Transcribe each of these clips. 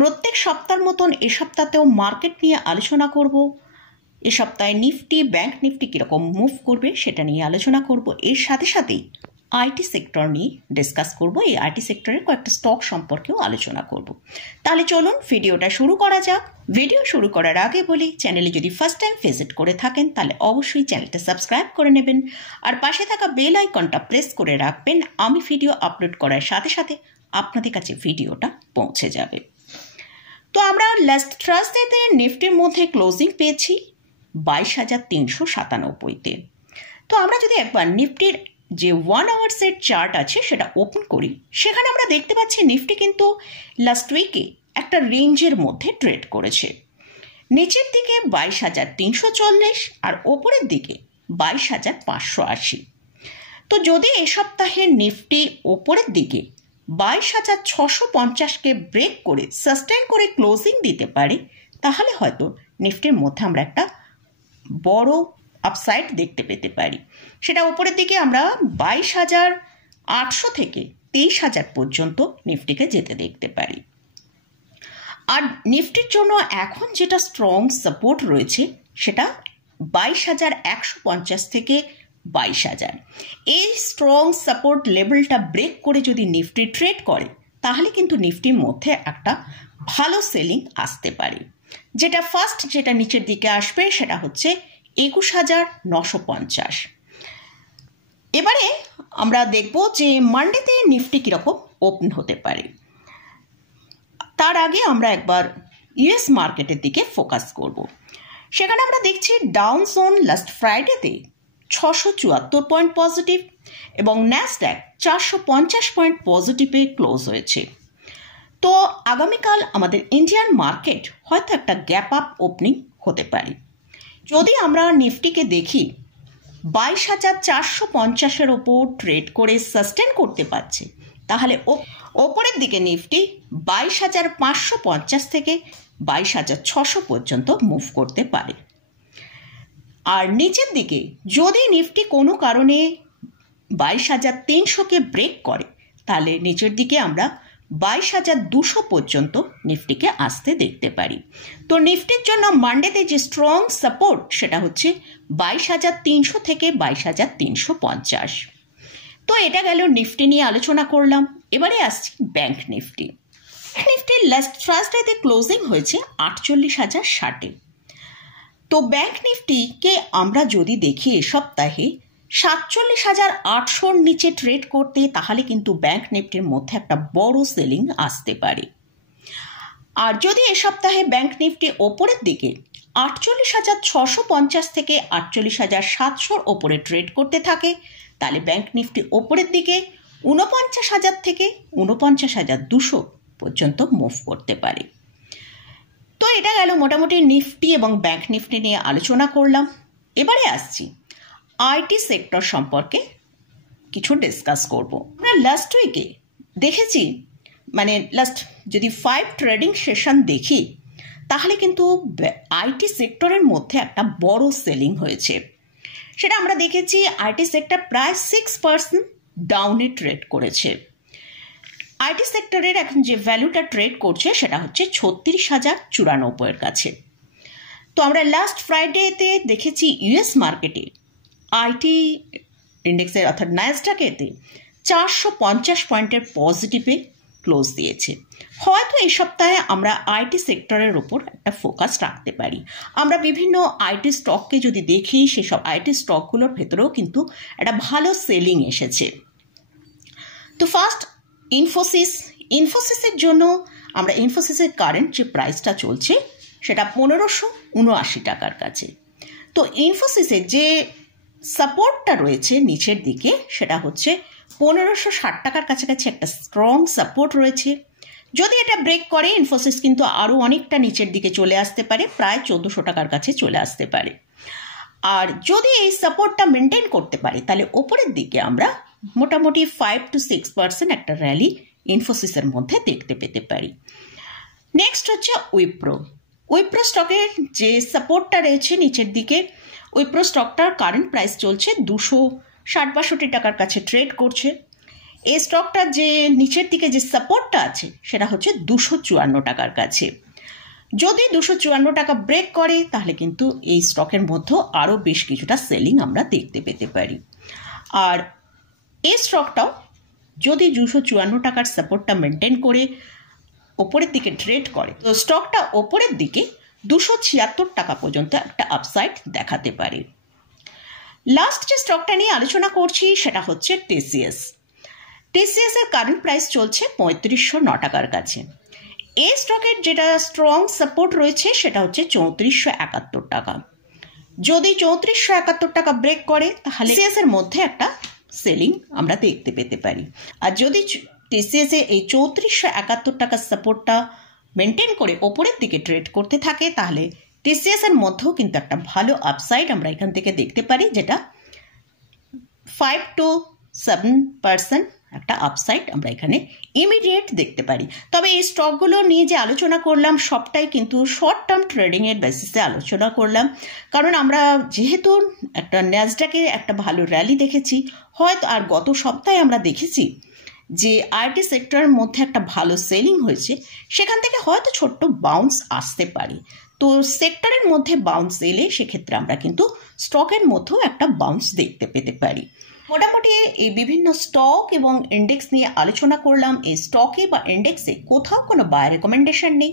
প্রত্যেক সপ্তাহের মতন এ সপ্তাহতেও মার্কেট নিয়ে আলোচনা করব। এ সপ্তাহে নিফটি, ব্যাংক নিফটি কীরকম মুভ করবে সেটা নিয়ে আলোচনা করব। এর সাথে সাথেই আইটি সেক্টর নিয়ে ডিসকাস করব। এই আইটি সেক্টরের কয়েকটা স্টক সম্পর্কেও আলোচনা করব। তাহলে চলুন ভিডিওটা শুরু করা যাক। ভিডিও শুরু করার আগে বলি, চ্যানেলে যদি ফার্স্ট টাইম ভিজিট করে থাকেন তাহলে অবশ্যই চ্যানেলটা সাবস্ক্রাইব করে নেবেন আর পাশে থাকা বেল আইকনটা প্রেস করে রাখবেন। আমি ভিডিও আপলোড করার সাথে সাথে আপনাদের কাছে ভিডিওটা পৌঁছে যাবে। তো আমরা লাস্ট থার্সডেতে নিফটির মধ্যে ক্লোজিং পেয়েছি 22,397-তে। তো আমরা যদি একবার নিফটির যে 1 আওয়ার্সের চার্ট আছে সেটা ওপেন করি, সেখানে আমরা দেখতে পাচ্ছি নিফটি কিন্তু লাস্ট উইকে একটা রেঞ্জের মধ্যে ট্রেড করেছে। নিচের দিকে 22,340 আর ওপরের দিকে 22,580। তো যদি এ সপ্তাহে নিফটি ওপরের দিকে 22,650কে ব্রেক করে সাস্টেন করে ক্লোজিং দিতে পারে, তাহলে হয়তো নিফটির মধ্যে আমরা একটা বড় আপসাইড দেখতে পেতে পারি। সেটা উপরের দিকে আমরা 22,800 থেকে 23,000 পর্যন্ত নিফটিকে যেতে দেখতে পারি। আর নিফটির জন্য এখন যেটা স্ট্রং সাপোর্ট রয়েছে সেটা 22,150 থেকে 22,000। এই স্ট্রং সাপোর্ট লেভেলটা ব্রেক করে যদি নিফটি ট্রেড করে, তাহলে কিন্তু নিফটির মধ্যে একটা ভালো সেলিং আসতে পারে। যেটা নিচের দিকে আসবে সেটা হচ্ছে 21,950। এবারে আমরা দেখব যে মানডেতে নিফটি কীরকম ওপেন হতে পারে। তার আগে আমরা একবার ইউএস মার্কেটের দিকে ফোকাস করব। সেখানে আমরা দেখছি ডাউন জোন লাস্ট ফ্রাইডেতে 674 পয়েন্ট পজিটিভ এবং ন্যাসড্যাক 450 পয়েন্ট পজিটিভে ক্লোজ হয়েছে। তো আগামীকাল আমাদের ইন্ডিয়ান মার্কেট হয়তো একটা গ্যাপ আপ ওপেনিং হতে পারে। যদি আমরা নিফটিকে দেখি 22,450-এর ওপর ট্রেড করে সাস্টেন করতে পারছে, তাহলে ওপরের দিকে নিফটি 22,550 থেকে 22,600 পর্যন্ত মুভ করতে পারে। আর নিচের দিকে যদি নিফটি কোনো কারণে 22,300কে ব্রেক করে, তাহলে নিচের দিকে আমরা 22,200 পর্যন্ত নিফটিকে আসতে দেখতে পারি। তো নিফটির জন্য মানডেতে যে স্ট্রং সাপোর্ট সেটা হচ্ছে 22,300 থেকে 22,350। তো এটা গেল নিফটি নিয়ে আলোচনা করলাম। এবারে আসছি ব্যাংক নিফটি। নিফটির লাস্ট থার্সডেতে ক্লোজিং হয়েছে 48,060-এ। তো ব্যাংক নিফটিকে আমরা যদি দেখি এ সপ্তাহে 47,800-র নিচে ট্রেড করতে, তাহলে কিন্তু ব্যাংক নিফটির মধ্যে একটা বড় সেলিং আসতে পারে। আর যদি এ সপ্তাহে ব্যাংক নিফটি ওপরের দিকে 48,650 থেকে 48,700-র ওপরে ট্রেড করতে থাকে, তাহলে ব্যাংক নিফটি ওপরের দিকে 49,000 থেকে 49,200 পর্যন্ত মুভ করতে পারে। তো এটা গেল মোটামুটি নিফটি এবং ব্যাংক নিফটি নিয়ে আলোচনা করলাম। এবারে আসছি আইটি সেক্টর সম্পর্কে কিছু ডিসকাস করব। আমরা লাস্ট উইকে দেখেছি, লাস্ট যদি 5 ট্রেডিং সেশন দেখি, তাহলে কিন্তু আইটি সেক্টরের মধ্যে একটা বড় সেলিং হয়েছে। সেটা আমরা দেখেছি আইটি সেক্টর প্রায় 6% ডাউনে ট্রেড করেছে। আইটি সেক্টরের এখন যে ভ্যালুটা ট্রেড করছে সেটা হচ্ছে 36,094-এর কাছে। তো আমরা লাস্ট ফ্রাইডেতে দেখেছি ইউএস মার্কেটে আইটি ইন্ডেক্সের অর্থাৎ ন্যাসড্যাকেতে 450 পয়েন্টের পজিটিভে ক্লোজ দিয়েছে। হয়তো এই সপ্তাহে আমরা আইটি সেক্টরের ওপর একটা ফোকাস রাখতে পারি। আমরা বিভিন্ন আইটি স্টককে যদি দেখি, সেসব আইটি স্টকগুলোর ভেতরেও কিন্তু একটা ভালো সেলিং এসেছে। তো ফার্স্ট ইনফোসিসের জন্য আমরা ইনফোসিসের কারেন্ট যে প্রাইসটা চলছে সেটা 1,579 টাকার কাছে। তো ইনফোসিসের যে সাপোর্টটা রয়েছে নিচের দিকে সেটা হচ্ছে 1,560 টাকার কাছাকাছি একটা স্ট্রং সাপোর্ট রয়েছে। যদি এটা ব্রেক করে, ইনফোসিস কিন্তু আরও অনেকটা নিচের দিকে চলে আসতে পারে, প্রায় 1,400 টাকার কাছে চলে আসতে পারে। আর যদি এই সাপোর্টটা মেনটেন করতে পারে, তাহলে ওপরের দিকে আমরা মোটামুটি 5 to 6% একটা র্যালি ইনফোসিসের মধ্যে দেখতে পেতে পারি। নেক্সট হচ্ছে উইপ্রো স্টকের যে সাপোর্টটা রয়েছে নিচের দিকে, উইপ্রো স্টকটার কারেন্ট প্রাইস চলছে 260-62 টাকার কাছে ট্রেড করছে। এই স্টকটার যে নিচের দিকে যে সাপোর্টটা আছে সেটা হচ্ছে 254 টাকার কাছে। যদি 254 টাকা ব্রেক করে তাহলে কিন্তু এই স্টকের মধ্যে আরও বেশ কিছুটা সেলিং আমরা দেখতে পেতে পারি। আর এই স্টকটাও যদি 254 টাকার সাপোর্টটা মেনটেন করে ওপরের দিকে ট্রেড করে তো স্টকটা ওপরের দিকে 276 টাকা পর্যন্ত একটা আপসাইড দেখাতে পারে। লাস্ট যে স্টকটা নিয়ে আলোচনা করছি সেটা হচ্ছে টিসিএস। টিসিএস এর কারেন্ট প্রাইস চলছে 3509 টাকার কাছে। এই স্টকের যেটা স্ট্রং সাপোর্ট রয়েছে সেটা হচ্ছে 3471 টাকা। যদি 3471 টাকা ব্রেক করে তাহলে টিসিএস এর মধ্যে একটা সেলিং আমরা দেখতে পেতে পারি। আর যদি টিসিএস এ এই 3471 টাকার সাপোর্টটা মেনটেন করে ওপরের দিকে ট্রেড করতে থাকে তাহলে টিসিএস এর মধ্যেও কিন্তু একটা ভালো আপসাইড আমরা এখান থেকে দেখতে পারি, যেটা 5 to 7% একটা আপসাইড আমরা এখানে ইমিডিয়েট দেখতে পারি। তবে এই স্টকগুলো নিয়ে যে আলোচনা করলাম সবটাই কিন্তু শর্ট টার্ম ট্রেডিংয়ের বেসিসে আলোচনা করলাম, কারণ আমরা যেহেতু একটা ন্যাসডাকে একটা ভালো র্যালি দেখেছি, হয়তো আর গত সপ্তাহে আমরা দেখেছি যে আইটি সেক্টরের মধ্যে একটা ভালো সেলিং হয়েছে, সেখান থেকে হয়তো ছোট্ট বাউন্স আসতে পারে। তো সেক্টরের মধ্যে বাউন্স এলে সেক্ষেত্রে আমরা কিন্তু স্টকের মধ্যেও একটা বাউন্স দেখতে পেতে পারি। মোটামুটি এই বিভিন্ন স্টক এবং ইন্ডেক্স নিয়ে আলোচনা করলাম। এই স্টকে বা ইন্ডেক্সে কোথাও কোনো বাই রেকমেন্ডেশন নেই।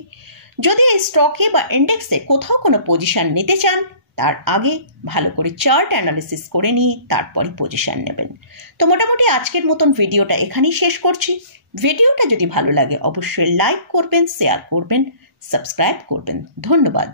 যদি এই স্টকে বা ইন্ডেক্সে কোথাও কোনো পজিশন নিতে চান তার আগে ভালো করে চার্ট অ্যানালিসিস করে নিয়ে তারপরে পজিশন নেবেন। তো মোটামুটি আজকের মতন ভিডিওটা এখানেই শেষ করছি। ভিডিওটা যদি ভালো লাগে অবশ্যই লাইক করবেন, শেয়ার করবেন, সাবস্ক্রাইব করবেন। ধন্যবাদ।